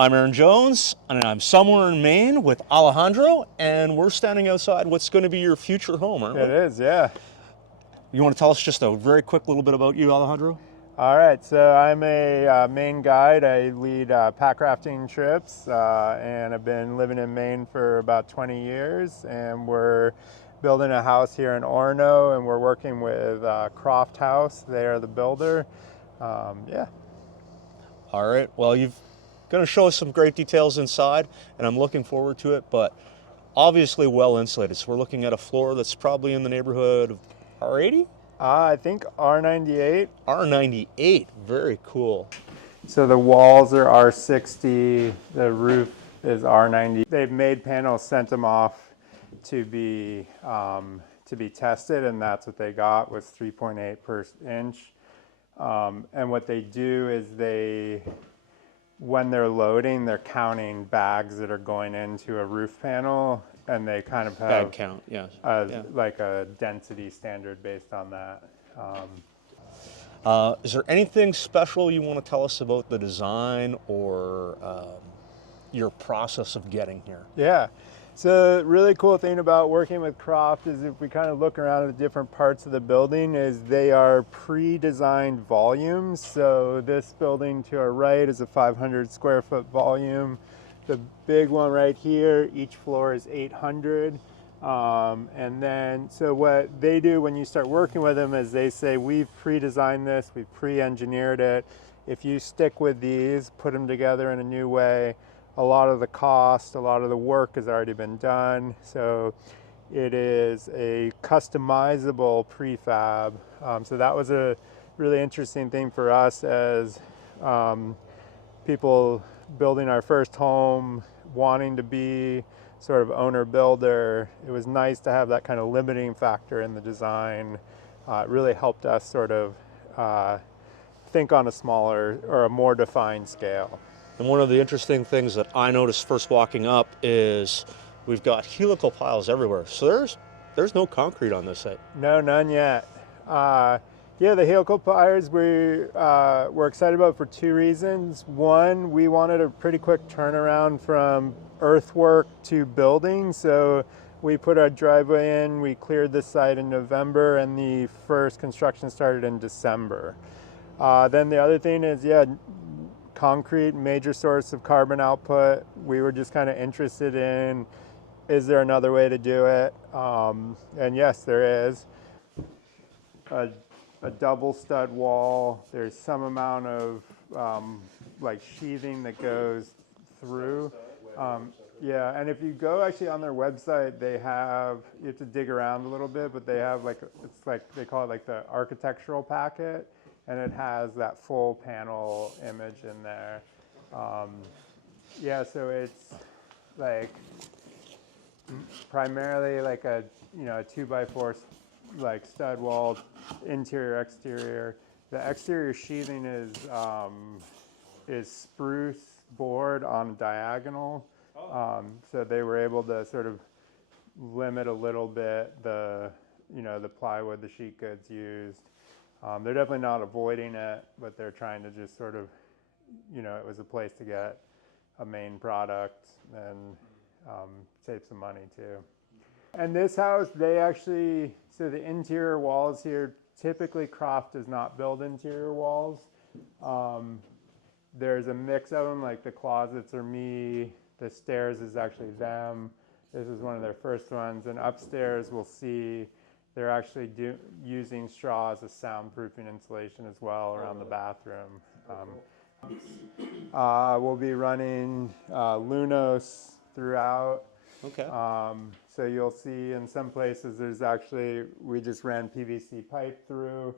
I'm Aaron Jones, and I'm somewhere in Maine with Alejandro, and we're standing outside what's going to be your future home, aren't we? It is, yeah. You want to tell us just a very quick little bit about you, Alejandro? All right, so I'm a Maine guide. I lead pack rafting trips, and I've been living in Maine for about 20 years, and we're building a house here in Orono, and we're working with Croft.haus. They are the builder. Yeah. All right, well, you're going to show us some great details inside, and I'm looking forward to it, but obviously well insulated. So we're looking at a floor that's probably in the neighborhood of R80? I think R98. R98, very cool. So the walls are R60, the roof is R90. They've made panels, sent them off to be tested, and that's what they got, was 3.8 per inch. And what they do is when they're loading, they're counting bags that are going into a roof panel, and they kind of have Bag count, yes. like a density standard based on that. Is there anything special you want to tell us about the design or your process of getting here? Yeah. So the really cool thing about working with Croft is if we kind of look around at the different parts of the building is they are pre-designed volumes. So this building to our right is a 500 square foot volume. The big one right here, each floor is 800. And then, so what they do when you start working with them is they say, we've pre-designed this, we've pre-engineered it. If you stick with these, put them together in a new way, a lot of the cost, a lot of the work has already been done. So it is a customizable prefab. So that was a really interesting thing for us as people building our first home, wanting to be sort of owner builder. It was nice to have that kind of limiting factor in the design. It really helped us sort of think on a smaller or a more defined scale. And one of the interesting things that I noticed first walking up is we've got helical piles everywhere. So there's no concrete on this site. No, none yet. Yeah, the helical piles we're excited about for two reasons. One, we wanted a pretty quick turnaround from earthwork to building. So we put our driveway in, we cleared the site in November, and the first construction started in December. Then the other thing is, yeah, concrete, major source of carbon output. We were just kind of interested in, is there another way to do it? And yes, there is. A double stud wall. There's some amount of like sheathing that goes through. Yeah, and if you go actually on their website, they have, you have to dig around a little bit, but they have like, it's like, they call it like the architectural packet, and it has that full panel image in there. Yeah, so it's like primarily like a, you know, a 2x4 like stud wall, interior, exterior. The exterior sheathing is spruce board on diagonal. So they were able to sort of limit a little bit the, you know, the plywood the sheet goods used. They're definitely not avoiding it, but they're trying to just sort of, you know, it was a place to get a main product and save some money too. And this house, they actually, so the interior walls here, typically Croft does not build interior walls. There's a mix of them, like the closets are me, the stairs is actually them. This is one of their first ones. And upstairs we'll see they're actually using straw as a soundproofing insulation as well around the bathroom. We'll be running Lunos throughout. Okay. So you'll see in some places there's actually, we just ran PVC pipe through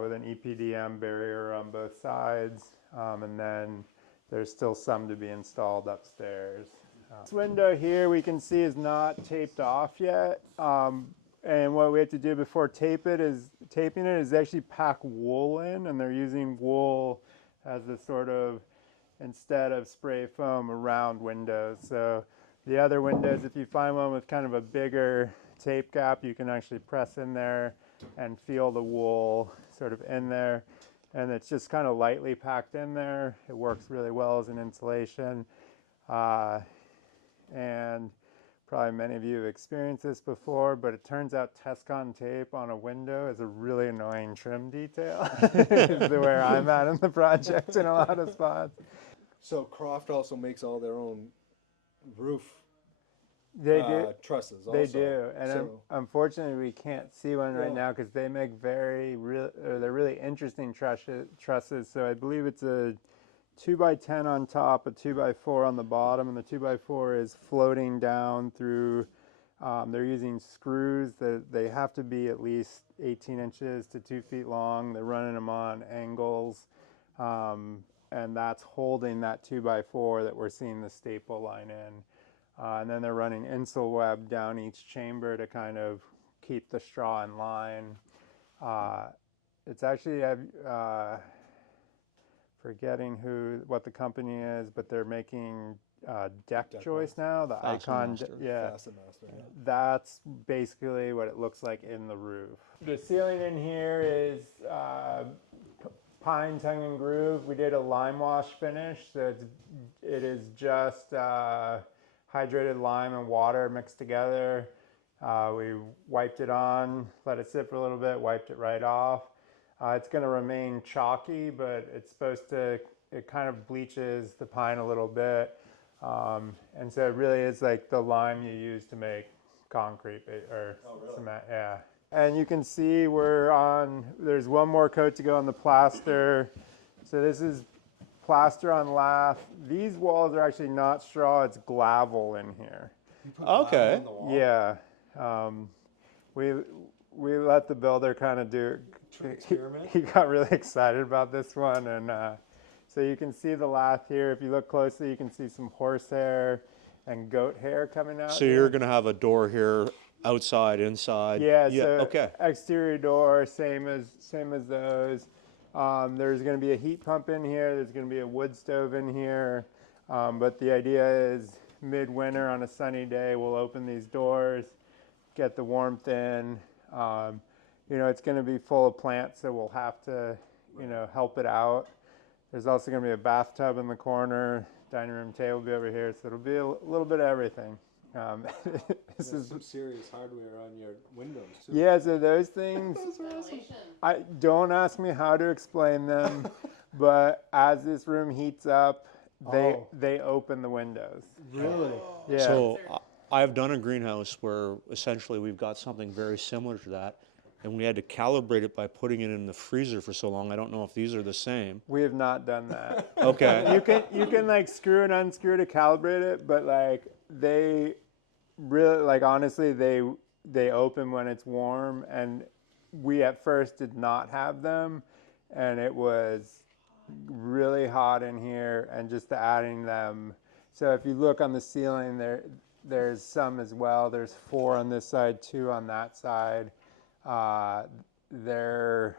with an EPDM barrier on both sides. And then there's still some to be installed upstairs. This window here we can see is not taped off yet. And what we have to do before taping it is actually pack wool in, and they're using wool as a sort of, instead of spray foam, around windows. So the other windows, if you find one with kind of a bigger tape gap, you can actually press in there and feel the wool sort of in there. and it's just kind of lightly packed in there. It works really well as an insulation. And probably many of you have experienced this before, but it turns out Tescon tape on a window is a really annoying trim detail. Is where I'm at in the project in a lot of spots. So Croft also makes all their own roof They do. trusses. They Also. do, and So, unfortunately, we can't see one right Yeah. now because they make they're really interesting trusses. So I believe it's a 2x10 on top, a 2x4 on the bottom, and the 2x4 is floating down through. They're using screws that they have to be at least 18 inches to 2 feet long. They're running them on angles, and that's holding that 2x4 that we're seeing the staple line in. And then they're running insul web down each chamber to kind of keep the straw in line. It's actually forgetting what the company is, but they're making deck joist now. The Icon, Fastenmaster. yeah. Fastenmaster, yeah. That's basically what it looks like in the roof. The ceiling in here is pine tongue and groove. We did a lime wash finish, so it is just hydrated lime and water mixed together. We wiped it on, let it sit for a little bit, wiped it right off. It's going to remain chalky, but it's supposed to, it kind of bleaches the pine a little bit. And so it really is like the lime you use to make concrete or cement, yeah. And you can see there's one more coat to go on the plaster. So this is plaster on lath. These walls are actually not straw, it's gravel in here. Okay. On the wall. Yeah. We let the builder kind of do Experiment. He got really excited about this one, and so you can see the lath here. If you look closely, you can see some horsehair and goat hair coming out. So here. you're going to have a door here, outside, inside. Yeah, so okay. exterior door, same as those. There's going to be a heat pump in here. There's going to be a wood stove in here. But the idea is midwinter on a sunny day, we'll open these doors, get the warmth in. It's going to be full of plants, so we'll have to, help it out. There's also going to be a bathtub in the corner. Dining room table will be over here, so it'll be a little bit of everything. This is some serious hardware on your windows too. Yeah, so those things, Ventilation. don't ask me how to explain them, but as this room heats up, they open the windows. Really? Yeah. So I've done a greenhouse where essentially we've got something very similar to that, and we had to calibrate it by putting it in the freezer for so long. I don't know if these are the same. We have not done that. Okay. You can like screw and unscrew to calibrate it, but like they really, like, honestly, they open when it's warm, and we at first did not have them, and it was really hot in here, and just adding them. So if you look on the ceiling, there's some as well. There's 4 on this side, 2 on that side. Their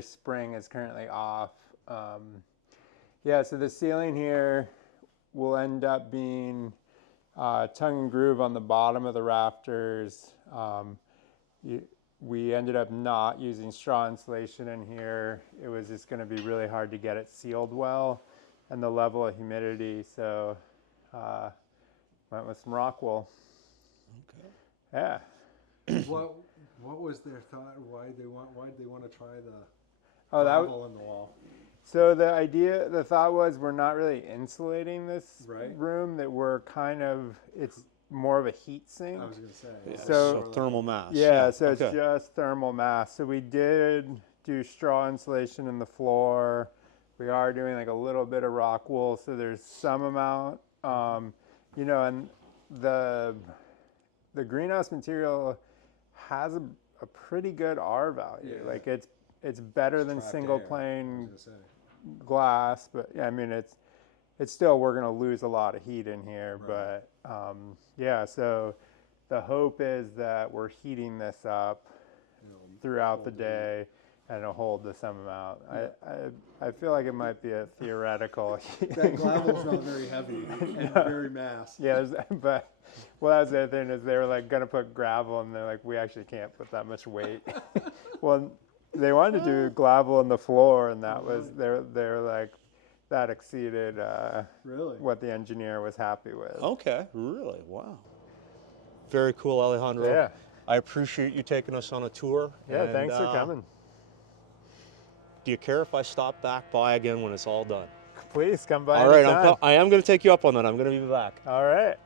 spring is currently off. So the ceiling here will end up being tongue and groove on the bottom of the rafters. We ended up not using straw insulation in here. It was just going to be really hard to get it sealed well, and the level of humidity. So went with some rock wool. Okay. Yeah. What was their thought? Why they want to try the Oh, gravel in the wall? So the thought was we're not really insulating this Right. room. That we're it's more of a heat sink. I was gonna say. Yeah, So- so thermal mass. Yeah, so okay. it's just thermal mass. So we did do straw insulation in the floor. We are doing like a little bit of rock wool, so there's some amount. And the greenhouse material has a pretty good R value. Yeah. Like it's better than Trapped single air, plane I was gonna say. glass, but yeah, I mean it's still, we're going to lose a lot of heat in here. Right. But so the hope is that we're heating this up throughout the day, and it'll hold the same amount. I feel like it might be a theoretical. That gravel's not very heavy and very mass. Yeah, but that was the other thing, is they were like going to put gravel, and they're like, we actually can't put that much weight. Well, They wanted to do gravel in the floor, and that was they're like that exceeded Really? what the engineer was happy with. Okay, really? Wow. Very cool, Alejandro. Yeah. I appreciate you taking us on a tour. Yeah, and, thanks for coming. Do you care if I stop back by again when it's all done? Please come by All right, anytime. I am going to take you up on that. I'm going to be back. All right.